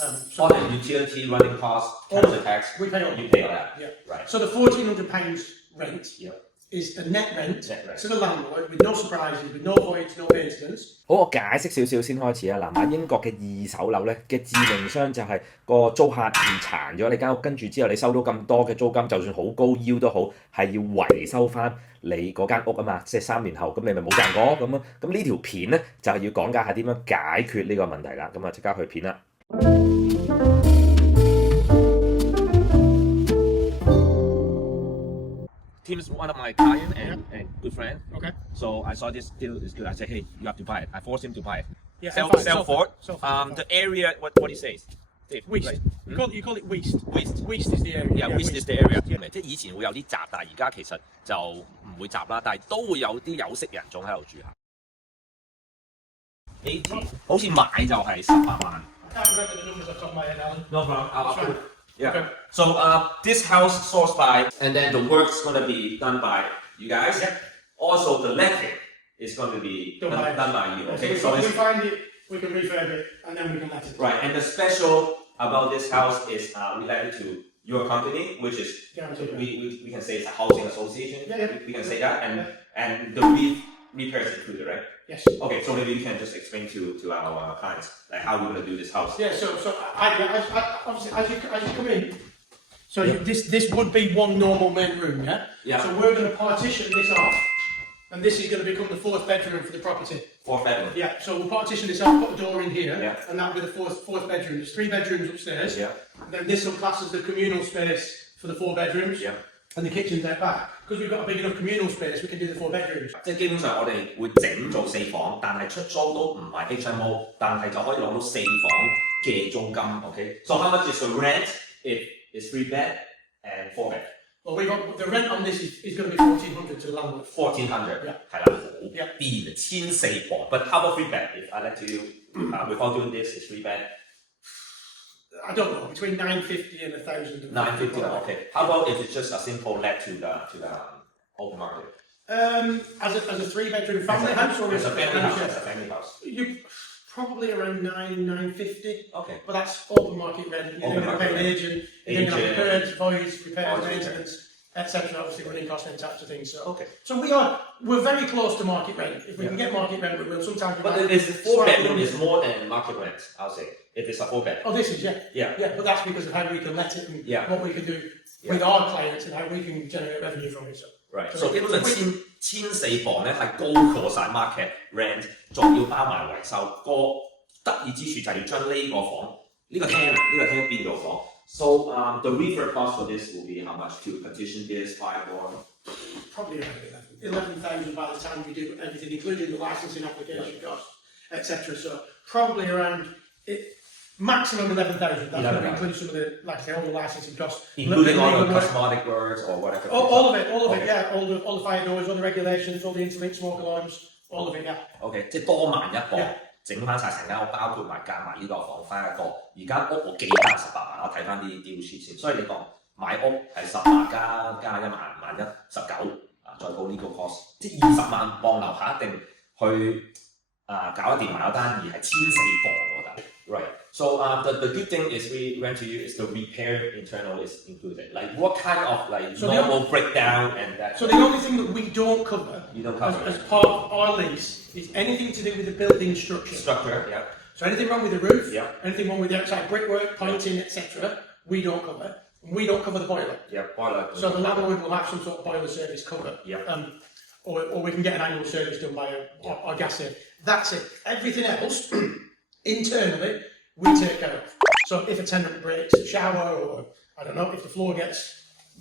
All the utility, running costs, council tax, we pay all. You pay all that. Yeah. Right. So the £1,400 rent is the net rent to the landlord with no surprises, with no voids, no maintenance. 好，我解釋少少先開始啊。嗱，買英國嘅二手樓咧嘅致命傷就係個租客唔殘咗你間屋，跟住之後你收到咁多嘅租金，就算好高腰都好，係要維修翻你嗰間屋啊嘛。即係3年後，咁你咪冇賺過咁啊。咁呢條片咧就係要講解下點樣解決呢個問題啦。咁啊，即刻去片啦。Tim's one of my client and good friend. Okay. So I saw this deal is good. I said, hey, you have to buy it. I forced him to buy it. Yeah, sell for it. The area, what do you say? West. You call it West. West. West is the area. Yeah, West is the area. 即係以前會有啲閘，但係而家其實就唔會閘啦，但係都會有啲有識人仲喺度住下。你好似買就係18萬。I can't remember the numbers off the top of my head, Alan. No problem. I'll Yeah. Okay. So this house sourced by, and then the work's gonna be done by you guys. Yeah. Also, the letting is going to be done by you. Okay. So we find it, we can refurb it, and then we can let it. Right. And the special about this house is we let it to your company, which is we can say it's a housing association. Yeah. We can say that, and the repair is included, right? Yes. Okay. So maybe you can just explain to our clients like how we're gonna do this house. Yeah. So obviously as you come in, so this would be one normal main room, yeah. Yeah. So we're going to partition this off, and this is going to become the 4th bedroom for the property. 4th bedroom. Yeah. So we'll partition this off, put a door in here, Yeah. and that'll be the fourth bedroom. There's 3 bedrooms upstairs. Yeah. And then this will class as the communal space for the 4 bedrooms. Yeah. And the kitchen's out back. Because we've got a big enough communal space, we can do the 4 bedrooms. 即係基本上我哋會整做4房，但係出租都唔係 HMO，但係就可以攞到4房嘅租金。Okay. So how much is the rent if it's 3 bed and 4 bed? Well, the rent on this is going to be 1,400 to the landlord. 1,400 Yeah. 係啦，好癲1,400房。But how about 3 bed? If I let you without doing this, it's 3 bed. I don't know, between 950 and 1,000. 950. Okay. How about if it's just a simple let to the open market? As a 3-bedroom family house, or as a family house? Yeah. As a family house. You probably around 950. Okay. But that's open market rent. You're going to pay an agent. You're going to have repairs, voids, repairs, maintenance, etc. Obviously, running costs and types of things. So okay. So we're very close to market rent. If we can get market rent, we will. Sometimes. But if it's 4 bedroom is more than market rent, I'll say. If it's a 4 bed. Oh, this is Yeah. Yeah, but that's because of how we can let it and what we can do with our clients and how we can generate revenue from it. So. Right. So 基本上1,400房咧係高過晒 market rent，仲要包埋維修。個得意之處就係要將呢個房呢個廳變做房。So the refurb cost for this will be how much to partition this 5 or? Probably around 11,000 by the time we do everything, including the licensing application costs, etc. So probably around maximum 11,000. That's going to include some of the, like I say, all the licensing costs, including all the cosmetic works or whatever. All of it, yeah. All the fire doors, all the regulations, all the interlinked smoke alarms, all of it, yeah. OK， 即係多萬一個，整翻晒成間屋，包括埋加埋呢個房翻一個。而家屋我記得係18萬，我睇翻啲 deal sheet 先。所以你講買屋係10萬加1萬，萬一19再報呢個 cost， 即係20萬磅樓下一定去搞得掂埋嗰單，而係1,400磅我覺得。Right. So the good thing is we went to you is the repair internal is included. Like what kind of normal breakdown and that? So the only thing that we don't cover, as part of our lease is anything to do with the building structure. Yeah. So anything wrong with the roof, yeah. Anything wrong with the outside brickwork, pointing, etc. We don't cover. We don't cover the boiler. Yeah, boiler. So the landlord will have some sort of boiler service cover. Yeah. Or we can get an annual service done by our gas saver. That's it. Everything else. Internally, we take care of. So if a tenant breaks a shower, or I don't know, if the floor gets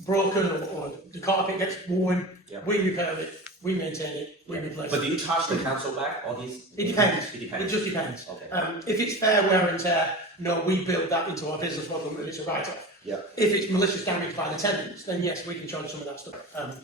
broken or the carpet gets worn, we repair it, we maintain it, we replace it. But do you charge the council back all these? It depends. It just depends. Okay. If it's fair wear and tear, no, we build that into our business model and it's a write-off. Yeah. If it's malicious damage by the tenants, then yes, we can charge some of that stuff.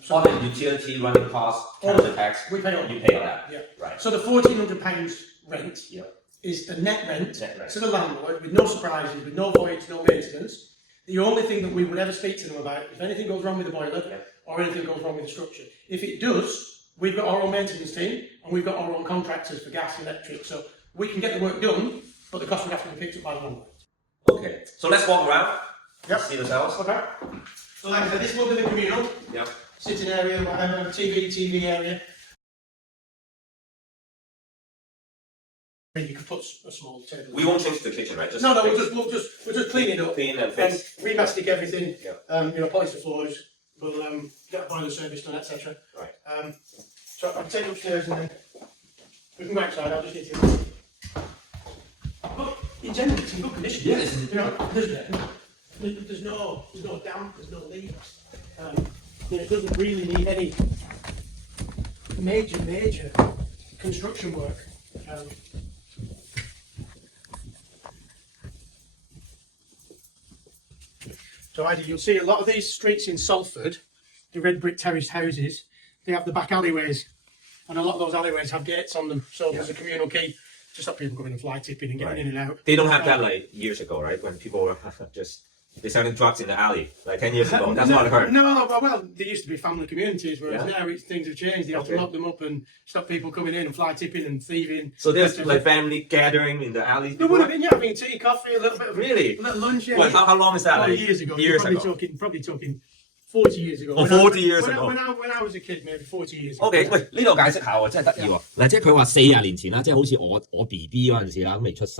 All the utility, running costs, council tax, we pay all. You pay all that. Yeah. Right. So the £1,400 rent. Yeah. Is the net rent to the landlord with no surprises, with no voids, no maintenance. The only thing that we would ever speak to them about, if anything goes wrong with the boiler or anything goes wrong with the structure. If it does, we've got our own maintenance team and we've got our own contractors for gas and electric, so we can get the work done, but the cost would have to be picked up by the landlord. Okay, so let's walk around. Yep. See the cells. Okay. So like I said, this will be the communal. Yep. Sitting area, TV area. You could put a small table. We won't change the kitchen, right? No, we'll just clean it up. Clean and fix. Remastic everything. Yeah. Polish the floors. We'll get a boiler service done, etc. Right. So I'll take upstairs and then we can go outside. I'll just need to. But in general, it's in good condition. Yeah, There's no damp, there's no leaks. It doesn't really need any major construction work. So you'll see a lot of these streets in Salford, the red brick terraced houses, they have the back alleyways, and a lot of those alleyways have gates on them, so there's a communal key to stop people coming and fly tipping and getting in and out. They don't have that like years ago, right? When people were just they're selling drugs in the alley, like 10 years ago. That's what I heard. No, well, there used to be family communities, whereas Yeah. now things have changed. They have to lock them up and stop people coming in and fly tipping and thieving. So there's like family gathering in the alley. There would have been, yeah, having tea, coffee, a little bit of Really? a little lunch. Yeah, Well, how long is that? Probably Like, years ago. Years You're ago. probably talking 40 years ago. Oh, When I- 40 years when I- ago. When I was a kid, maybe 40 years ago. OK，喂，呢度解釋下喎，真係得意喎。嗱，即係佢話40年前啦，即係好似我 BB 嗰陣時啦，未出世，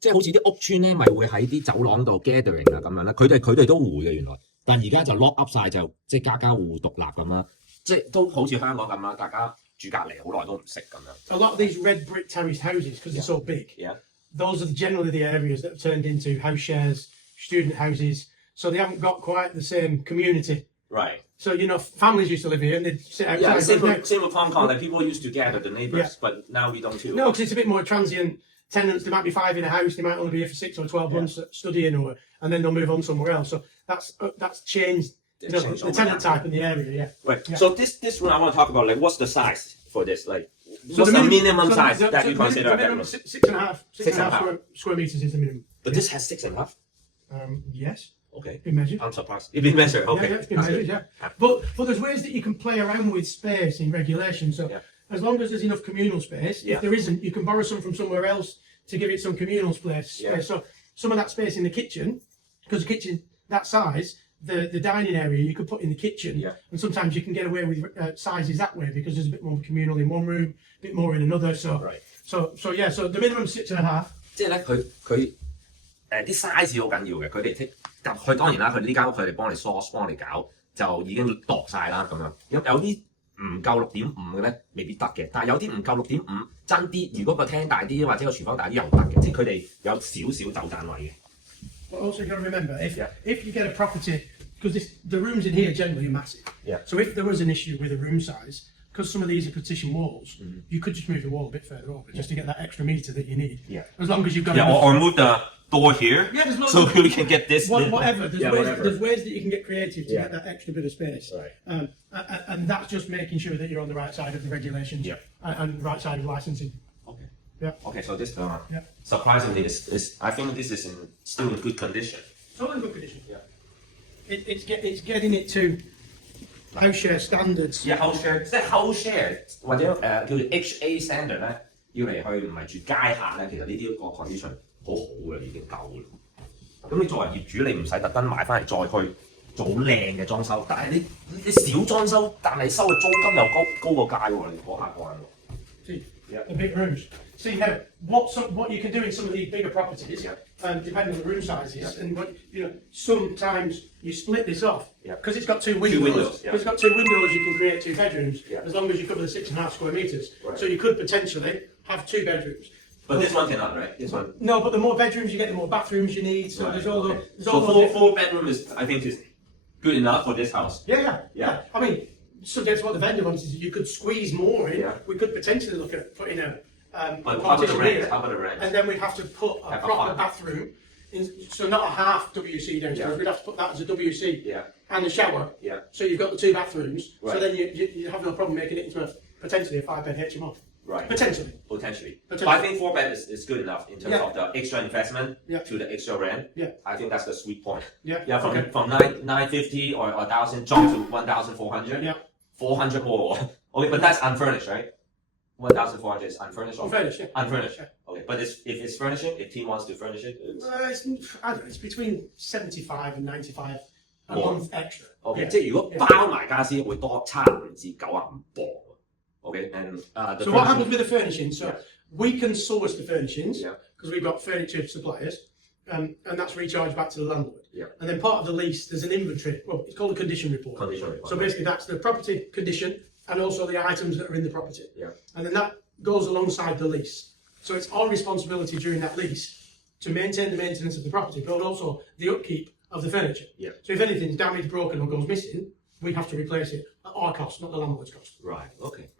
即係好似啲屋村咧，咪會喺啲走廊度 gathering 啊咁樣啦。佢哋都會嘅原來，但而家就 lock up 晒，就即係家家戶獨立咁啦，即係都好似香港咁啦，大家住隔離好耐都唔識咁樣。A lot of these red brick terraced houses, because they're so big, Yeah. those are generally the areas that have turned into house shares, student houses. So they haven't got quite the same community. Right. So, families used to live here and they'd sit outside. Yeah, same Now- with Hong Kong. Like people used to gather the neighbors, Yeah. but now we don't too. No, because it's a bit more transient tenants. There might be 5 in a house. They might only be here for 6 or 12 months studying, and then they'll move on somewhere else. So that's changed. It's changed The over tenant time. type in the area. Yeah. Right. Yeah. So this one I want to talk about. Like, what's the size for this? Like, So what's the minimum so size the- that so you the consider a minimum bedroom? 6.5 6.5 square meters is the minimum. But this has 6.5. Yes. Okay. Been measured. I'm surprised. It's been measured. Okay. Yeah, it's been That's measured, good. yeah. But there's ways that you can play around with space in regulation. So Yeah. as long as there's enough communal space, Yeah. if there isn't, you can borrow some from somewhere else to give it some communal space. Yeah. So some of that space in the kitchen, because the kitchen that size, the dining area you could put in the kitchen, Yeah. and sometimes you can get away with sizes that way because there's a bit more communal in one room, a bit more in another. So Right. so yeah. So the minimum 6.5. 即係咧，佢啲 size 好緊要嘅。佢哋佢當然啦，佢呢間屋佢哋幫你 source 幫你搞，就已經度晒啦咁樣。有啲唔夠6.5嘅咧，未必得嘅。但係有啲唔夠6.5真啲，如果個廳大啲或者個廚房大啲又得嘅，即係佢哋有少少走盞位嘅。But also you got to remember, Yeah. if you get a property, because the rooms in here generally are massive. Yeah. So if there was an issue with a room size, because some of these are partition walls, you could just move the wall a bit further over just to get that extra metre that you need. Yeah. As long as you've got Yeah, enough- or move the door here. Yeah, there's lots so of- we can get this. whatever. There's, Yeah, ways, whatever. there's ways that you can get creative to Yeah. get that extra bit of space. Right. And that's just making sure that you're on the right side of the regulations Yeah. and right side of licensing. Okay. Yeah. Okay, so this Yeah. surprisingly is I think this is still in good condition. It's all in good condition. Yeah. It's getting it to house share standards. house share 即係 house share 或者叫做 HA standard 咧，要嚟去唔係住街客咧，其實呢啲個 condition 好好嘅，已經夠嘅啦。咁你作為業主，你唔使特登買翻嚟再去做好靚嘅裝修，但係你小裝修，但係收嘅租金又高過街喎，你過下關喎。See, Yeah. the big rooms. See now, what you can do in some of these bigger properties, Yeah. Depending on the room sizes, Yeah. and sometimes you split this off Yeah. because it's got two windows. windows, yeah. If it's got 2 windows, you can create 2 bedrooms Yeah. as long as you cover the 6.5 square meters. Right. So you could potentially have 2 bedrooms. But this one cannot, right? This one. No, but the more bedrooms you get, the more bathrooms you need. So Right, there's all okay. the there's all So those four bedroom is I think is good enough for this house. Yeah. I mean, subject to what the vendor wants is you could squeeze more in. Yeah. We could potentially look at putting a But how about the partition rent? here, How about the rent? and then we'd have to put a Have a proper fun. bathroom. So not a half WC downstairs. Yeah. We'd have to put that as a WC Yeah. and a shower. Yeah. So you've got the 2 bathrooms. So Right. then you have no problem making it into potentially a 5-bed HMO. Right. Potentially. Potentially. But Potentially. I think 4 bed is good enough in terms Yeah. of the extra investment Yeah. to the extra rent. Yeah. I think that's the sweet point. Yeah. Yeah, from Okay. from 950 or 1,000 jump to 1,400. Yeah. 400 more. Okay, but that's unfurnished, right? 1,400 is unfurnished. Or Unfurnished, yeah. Unfurnished. Yeah. Okay. Okay, but if it's furnishing, if team wants to furnish it, I don't know, it's between 75 and 95 a More. month extra. OK， Yeah. 即係如果包埋家私會多差唔至95磅。OK，and the So what happens with the furnishing? So Yeah. we can source the furnishings Yeah. because we've got furniture suppliers, and that's recharged back to the landlord. Yeah. And then part of the lease, there's an inventory. Well, it's called a condition report. Condition report. So basically, that's the property condition and also the items that are in the property. Yeah. And then that goes alongside the lease. So it's our responsibility during that lease to maintain the maintenance of the property, but also the upkeep of the furniture. Yeah. So if anything's damaged, broken, or goes missing, we have to replace it at our cost, not the landlord's cost. Right. OK，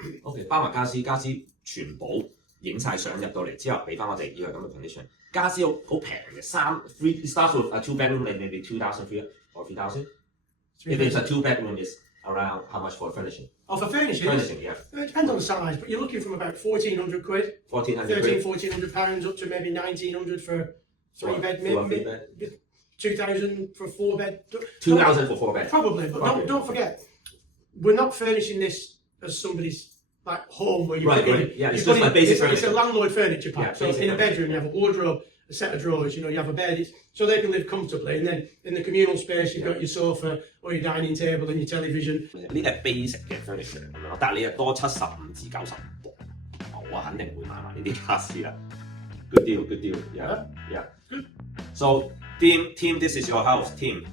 包埋家私，家私全部影晒相入到嚟之後，俾翻我哋呢個咁嘅 condition。家私好平嘅，3 starts with a 2 bedroom maybe 2,000 or 3,000. If it's a 2 bedroom, it's around how much for furnishing? Oh, for furnishing? Furnishing, yeah. It depends on the size, but you're looking from about 1,400 quid, 1,400 13, quid. 1,400 pounds, up to maybe 1,900 for 3 bed, For a maybe 3 bed. 2,000 for 4 bed. 2,000 for 4 bed. Probably, but Okay. don't forget, we're not furnishing this as somebody's like home where you Right, put in. right. Yeah, it's you put just in- like basic it's a furniture. landlord furniture pack. Yeah, So basic in a furniture. bedroom, you have a wardrobe, a set of drawers, you have a bed, so they can live comfortably. And then in the communal space, you've got your sofa or your dining table and your television. 呢啲係 basic 嘅 furniture 咁樣咯，但係你又多75至95磅，我肯定會買埋呢啲家私啦。Good deal, good deal. Yeah, yeah. Good. So team, this is your house. Team.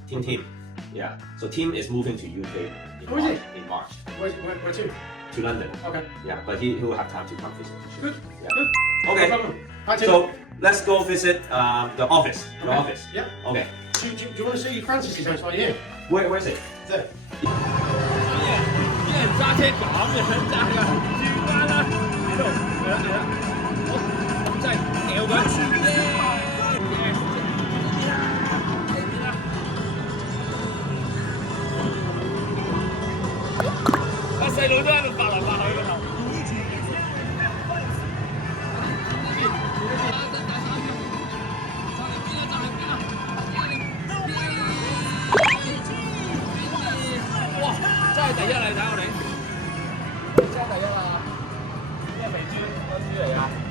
Yeah. So team is moving to UK Oh, is it? in March Where to? to London. Okay. Yeah, but he will have time to come visit. Good. Yeah. Good. No Okay. problem. Hi, Tim. So let's go visit the office. Your Okay. office. Yeah. Okay. Do you want to see Francis' house while you're here? Where is it? There. 啲人揸車咁樣揸㗎，轉彎啦，喺度，係啦，好，咁真係掉佢轉啫。阿細佬都喺度發來發去嗰頭。哇！真係第一嚟睇我哋，真係第一啊！咩肥豬？嗰豬嚟啊！